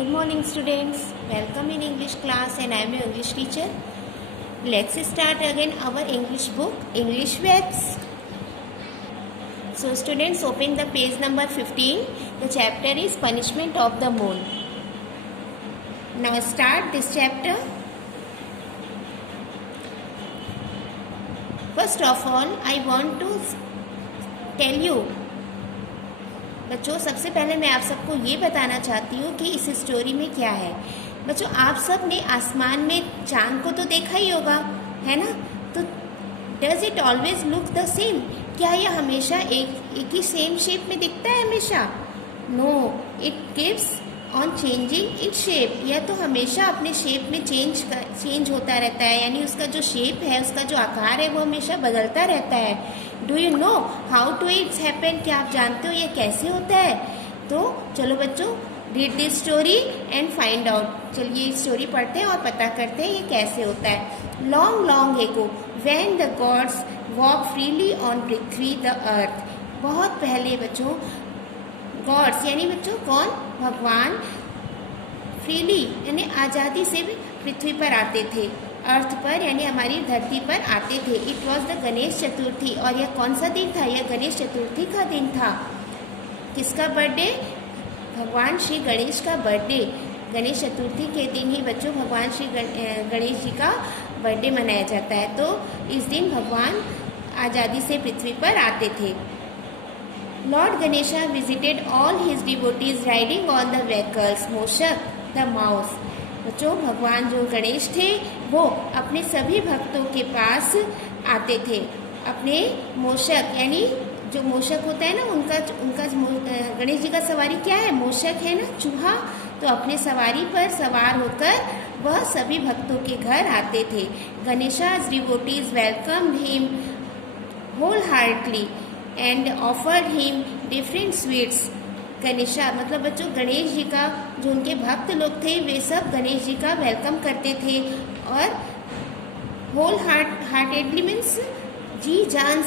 Good morning students, welcome in English class and I am your English teacher. Let's start again our English book, English Verbs. So students, open the page number 15. The chapter is Punishment of the Moon. Now start this chapter. First of all, I want to tell you, बच्चों सबसे पहले मैं आप सबको ये बताना चाहती हूँ कि इस स्टोरी में क्या है। बच्चों आप सब ने आसमान में चांद को तो देखा ही होगा, है ना? तो does it always look the same? क्या यह हमेशा एक ही सेम शेप में दिखता है हमेशा? No, it keeps on changing it shape. यह तो हमेशा अपने शेप में चेंज होता रहता है, यानी उसका जो शेप है, उसका जो आकार है वो हमेशा बदलता रहता है। Do you know how to it's happen? क्या आप जानते हो ये कैसे होता है? तो चलो बच्चों, read this story and find out. चलिए स्टोरी पढ़ते हैं और पता करते हैं ये कैसे होता है। Long long ago when the gods walk freely on Prithvi the earth. बहुत पहले बच्चों, गॉड्स यानी बच्चों कौन? भगवान फ्रीली यानी आज़ादी से भी पृथ्वी पर आते थे, अर्थ पर यानी हमारी धरती पर आते थे। It was the Ganesh Chaturthi. और यह कौन सा दिन था? यह गणेश चतुर्थी का दिन था। किसका बर्थडे? भगवान श्री गणेश का बर्थडे। गणेश चतुर्थी के दिन ही बच्चों भगवान श्री गणेश जी का बर्थडे मनाया जाता है। तो इस दिन भगवान आज़ादी से पृथ्वी पर आते थे। Lord Ganesha visited all his devotees riding on the vehicles Mushak the mouse. बच्चों भगवान जो गणेश थे वो अपने सभी भक्तों के पास आते थे। अपने मूषक यानी जो मूषक होता है ना, उनका गणेश जी का सवारी क्या है? मूषक है ना, चूहा। तो अपने सवारी पर सवार होकर वह सभी भक्तों के घर आते थे। Ganesha's devotees welcomed him whole heartedly and offered him different sweets. Ganesha मतलब बच्चों गणेश जी का जो उनके भक्त लोग थे वे सब गणेश जी का वेलकम करते थे और होल हार्टेडली मीन्स जी जान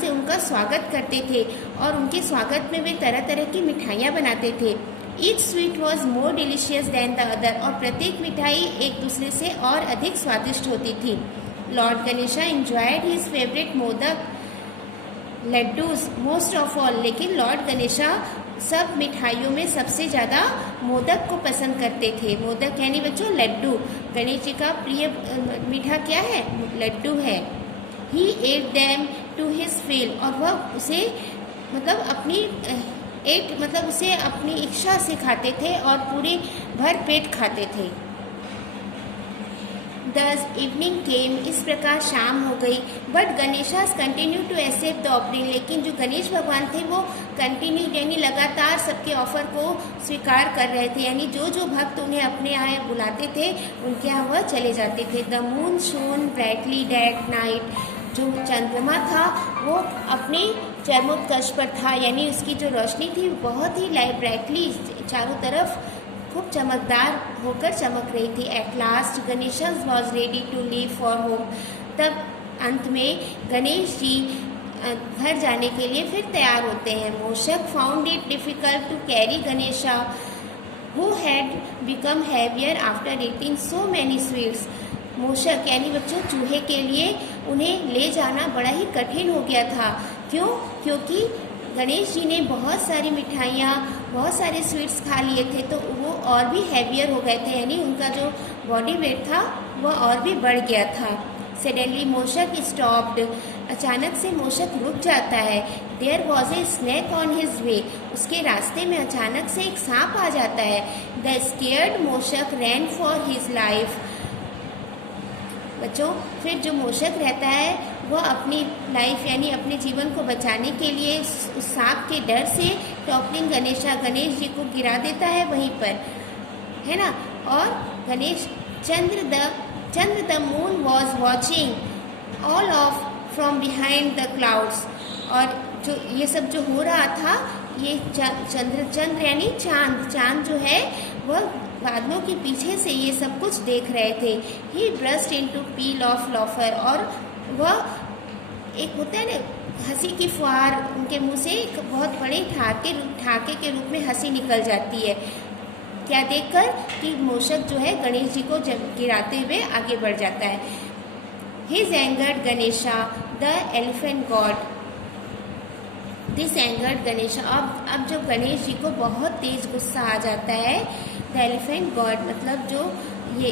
से उनका स्वागत करते थे। और उनके स्वागत में वे तरह तरह की मिठाइयाँ बनाते थे। Each sweet was more delicious than the other. और प्रत्येक मिठाई एक दूसरे से और अधिक स्वादिष्ट होती थी। Lord Ganesha enjoyed his favourite modak laddoos most of all. लेकिन लॉर्ड गणेशा सब मिठाइयों में सबसे ज़्यादा मोदक को पसंद करते थे। मोदक यानी बच्चों लड्डू। गणेश जी का प्रिय मीठा क्या है? लड्डू है। He ate them to his fill. और वह उसे मतलब उसे अपनी इच्छा से खाते थे और पूरे भर पेट खाते थे। Thus evening came। इस प्रकार शाम हो गई। But Ganesha's continue to accept the offering. लेकिन जो गणेश भगवान थे वो कंटिन्यू यानी लगातार सबके ऑफर को स्वीकार कर रहे थे। यानी जो जो भक्त उन्हें अपने यहाँ बुलाते थे उनके यहाँ वह चले जाते थे। The moon shown brightly that night. जो चंद्रमा था वो अपनी चरमोत्कर्ष पर था, यानी उसकी जो रोशनी थी बहुत ही ब्राइटली चारों तरफ खूब चमकदार होकर चमक रही थी। At last Ganesha was ready to leave for home. तब अंत में गणेश जी घर जाने के लिए फिर तैयार होते हैं। Mushak found it difficult to carry Ganesha who had become heavier after eating so many sweets. Mushak यानी बच्चों चूहे के लिए उन्हें ले जाना बड़ा ही कठिन हो गया था। क्यों? क्योंकि गणेश जी ने बहुत सारी मिठाइयाँ, बहुत सारे स्वीट्स खा लिए थे तो वो और भी हैवियर हो गए थे, यानी उनका जो बॉडी वेट था वह और भी बढ़ गया था। Suddenly Mushak stopped. अचानक से मूषक रुक जाता है। There was a snake on his way. उसके रास्ते में अचानक से एक सांप आ जाता है। The scared Mushak ran for his life. बच्चों फिर जो मूषक रहता है वह अपनी लाइफ यानी अपने जीवन को बचाने के लिए उस सांप के डर से टॉपलिंग गणेश जी को गिरा देता है वहीं पर, है ना। और Ganesh Chandra the moon was watching all of from behind the clouds. और जो ये सब जो हो रहा था ये चंद्र यानी चांद जो है वह बादलों के पीछे से ये सब कुछ देख रहे थे। ही ब्रस्ट इनटू पील ऑफ लॉफर। और वह एक होता है ना हंसी की फुहार, उनके मुंह से एक बहुत बड़े ठाके के रूप में हंसी निकल जाती है। क्या देखकर कि मूषक जो है गणेश जी को गिराते हुए आगे बढ़ जाता है। His angered Ganesha the elephant God, this angered Ganesha, अब जब गणेश जी को बहुत तेज गुस्सा आ जाता है, द एलिफेंट गॉड मतलब जो ये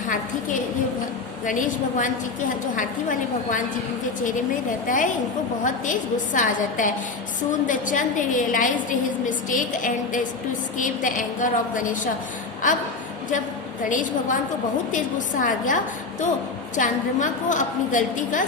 हाथी के, ये गणेश भगवान जी के जो हाथी वाले भगवान जी के चेहरे में रहता है, इनको बहुत तेज गुस्सा आ जाता है। Soon the Chandra realised his mistake and to escape the anger of Ganesha, अब जब गणेश भगवान को बहुत तेज गुस्सा आ गया तो चंद्रमा को अपनी गलती का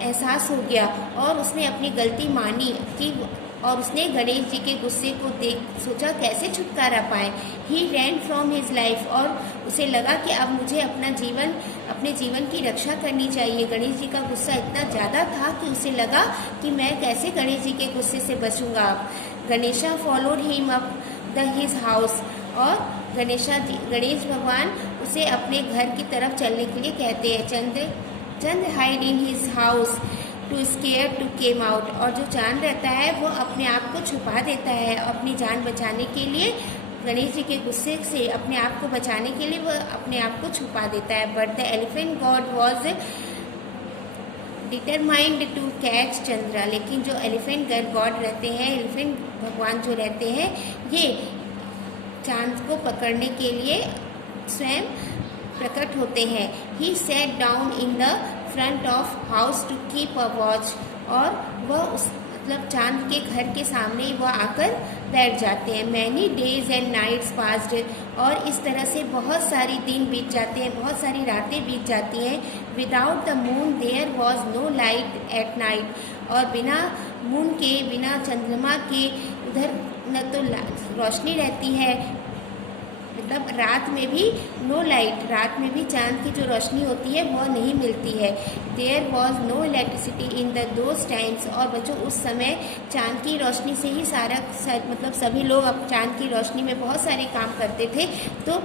एहसास हो गया और उसने अपनी गलती मानी कि, और उसने गणेश जी के गुस्से को देख सोचा कैसे छुटकारा पाए। ही रैन फ्रॉम हिज लाइफ, और उसे लगा कि अब मुझे अपने जीवन की रक्षा करनी चाहिए। गणेश जी का गुस्सा इतना ज़्यादा था कि उसे लगा कि मैं कैसे गणेश जी के गुस्से से बचूंगा। Ganesha followed him up the his house, और गणेश भगवान उसे अपने घर की तरफ चलने के लिए कहते हैं। Chandra hide in his house to scare to came out, और जो चांद रहता है वो अपने आप को छुपा देता है अपनी जान बचाने के लिए। गणेश जी के गुस्से से अपने आप को बचाने के लिए वो अपने आप को छुपा देता है। But the elephant god was determined to catch Chandra, लेकिन जो एलिफेंट गॉड रहते हैं, एलिफेंट भगवान जो रहते हैं, ये चांद को पकड़ने के लिए स्वयं प्रकट होते हैं। He sat down in the front of house to keep a watch, और वह मतलब चांद के घर के सामने वह आकर बैठ जाते हैं। Many days and nights passed, और इस तरह से बहुत सारी दिन बीत जाते हैं, बहुत सारी रातें बीत जाती हैं। Without the moon there was no light at night, और बिना मून के, बिना चंद्रमा के उधर न तो रोशनी रहती है, मतलब रात में भी नो लाइट, रात में भी चांद की जो रोशनी होती है वह नहीं मिलती है। There was no electricity in the those times, और बच्चों उस समय चांद की रोशनी से ही मतलब सभी लोग अब चांद की रोशनी में बहुत सारे काम करते थे। तो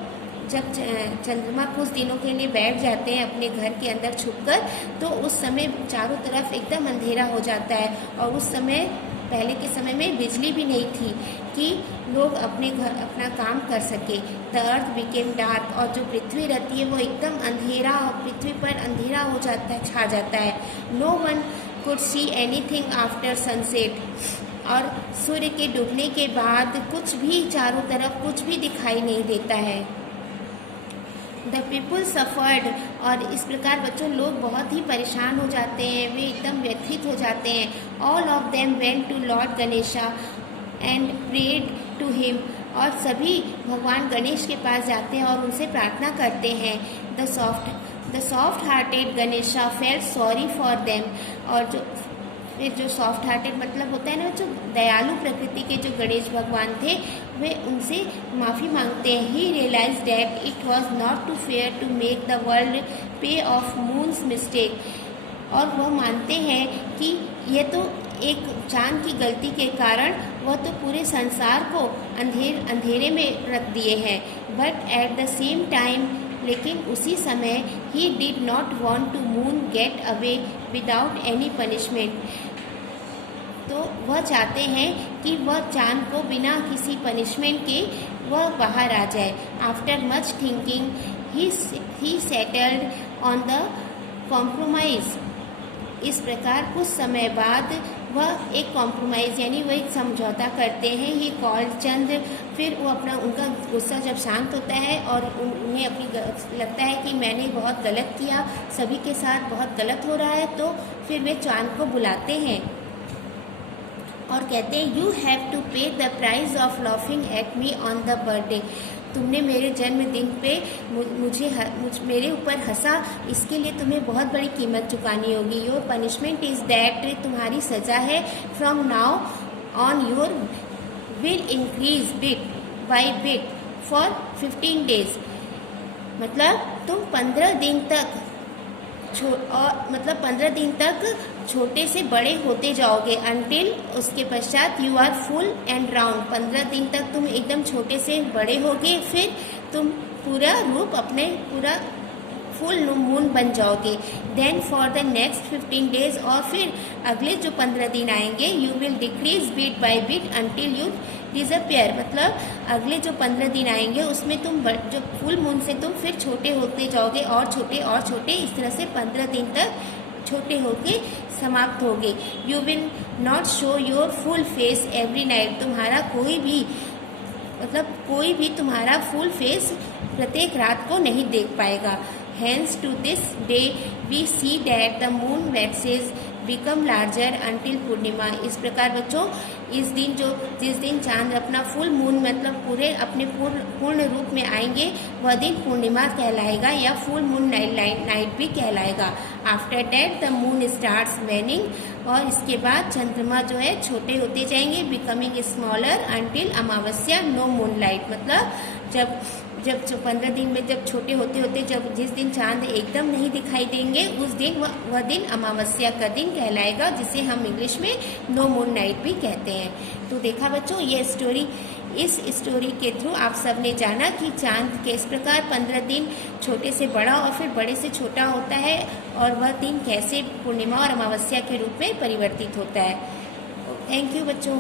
जब चंद्रमा कुछ दिनों के लिए बैठ जाते हैं अपने घर के अंदर छुपकर, तो उस समय चारों तरफ एकदम अंधेरा हो जाता है, और उस समय पहले के समय में बिजली भी नहीं थी कि लोग अपना काम कर सके। द अर्थ बिकेम डार्क, और जो पृथ्वी रहती है वो एकदम अंधेरा, और पृथ्वी पर अंधेरा हो जाता है, छा जाता है। No one could see anything after sunset, और सूर्य के डूबने के बाद कुछ भी चारों तरफ कुछ भी दिखाई नहीं देता है। द पीपुल सफ़र्ड, और इस प्रकार बच्चों लोग बहुत ही परेशान हो जाते हैं, वे एकदम व्यथित हो जाते हैं। All of them went to Lord Ganesha and prayed to him, और सभी भगवान गणेश के पास जाते हैं और उनसे प्रार्थना करते हैं। The soft hearted Ganesha felt sorry for them, और जो सॉफ्ट हार्टेड मतलब होता है ना, जो दयालु प्रकृति के जो गणेश भगवान थे, वे उनसे माफ़ी मांगते हैं। He realise that it was not too fair to make the world pay of moon's mistake, और वह मानते हैं कि यह तो एक चांद की गलती के कारण वह तो पूरे संसार को अंधेरे में रख दिए हैं। But at the same time, लेकिन उसी समय, he did not want to moon get away without any punishment, तो वह चाहते हैं कि वह चांद को बिना किसी पनिशमेंट के वह बाहर आ जाए। After much thinking he settled on the compromise, इस प्रकार कुछ समय बाद वह एक कॉम्प्रोमाइज़ यानी वह एक समझौता करते हैं। ही कॉल्ड चंद्र, फिर वो उनका गुस्सा जब शांत होता है और उन्हें लगता है कि मैंने बहुत गलत किया, सभी के साथ बहुत गलत हो रहा है, तो फिर वे चांद को बुलाते हैं और कहते हैं you have to pay the prize of laughing at me on the birthday, तुमने मेरे जन्मदिन पे मेरे ऊपर हंसा, इसके लिए तुम्हें बहुत बड़ी कीमत चुकानी होगी। योर पनिशमेंट इज़ दैट, तुम्हारी सज़ा है, from now on your will increase bit by bit for 15 days, मतलब तुम 15 दिन तक मतलब 15 दिन तक छोटे से बड़े होते जाओगे, अनटिल उसके पश्चात you are full and round, 15 दिन तक तुम एकदम छोटे से बड़े होगे, फिर तुम पूरा रूप अपने पूरा फुल मून बन जाओगे। Then for the next 15 days, और फिर अगले जो 15 दिन आएंगे, you will decrease bit by bit until you disappear मतलब अगले जो 15 दिन आएंगे उसमें तुम जो फुल मून से तुम फिर छोटे होते जाओगे और छोटे, इस तरह से 15 दिन तक छोटे होके समाप्त होगे। You will not show your full face every night, तुम्हारा कोई भी तुम्हारा फुल फेस प्रत्येक रात को नहीं देख पाएगा। Hence to this day we see that the moon waxes become larger until पूर्णिमा। इस प्रकार बच्चों जिस दिन चांद अपना फुल मून मतलब पूरे अपने पूर्ण रूप में आएंगे वह दिन पूर्णिमा कहलाएगा या फुल मून नाइट भी कहलाएगा। After that the moon starts waning, और इसके बाद चंद्रमा जो है छोटे होते जाएंगे, becoming smaller until Amavasya no moon light. मतलब जब 15 दिन में जब छोटे होते जब जिस दिन चांद एकदम नहीं दिखाई देंगे उस दिन वह दिन अमावस्या का दिन कहलाएगा, जिसे हम इंग्लिश में नो मून नाइट भी कहते हैं। तो देखा बच्चों, इस स्टोरी के थ्रू आप सब ने जाना कि चांद किस प्रकार 15 दिन छोटे से बड़ा और फिर बड़े से छोटा होता है और वह दिन कैसे पूर्णिमा और अमावस्या के रूप में परिवर्तित होता है। थैंक यू बच्चों।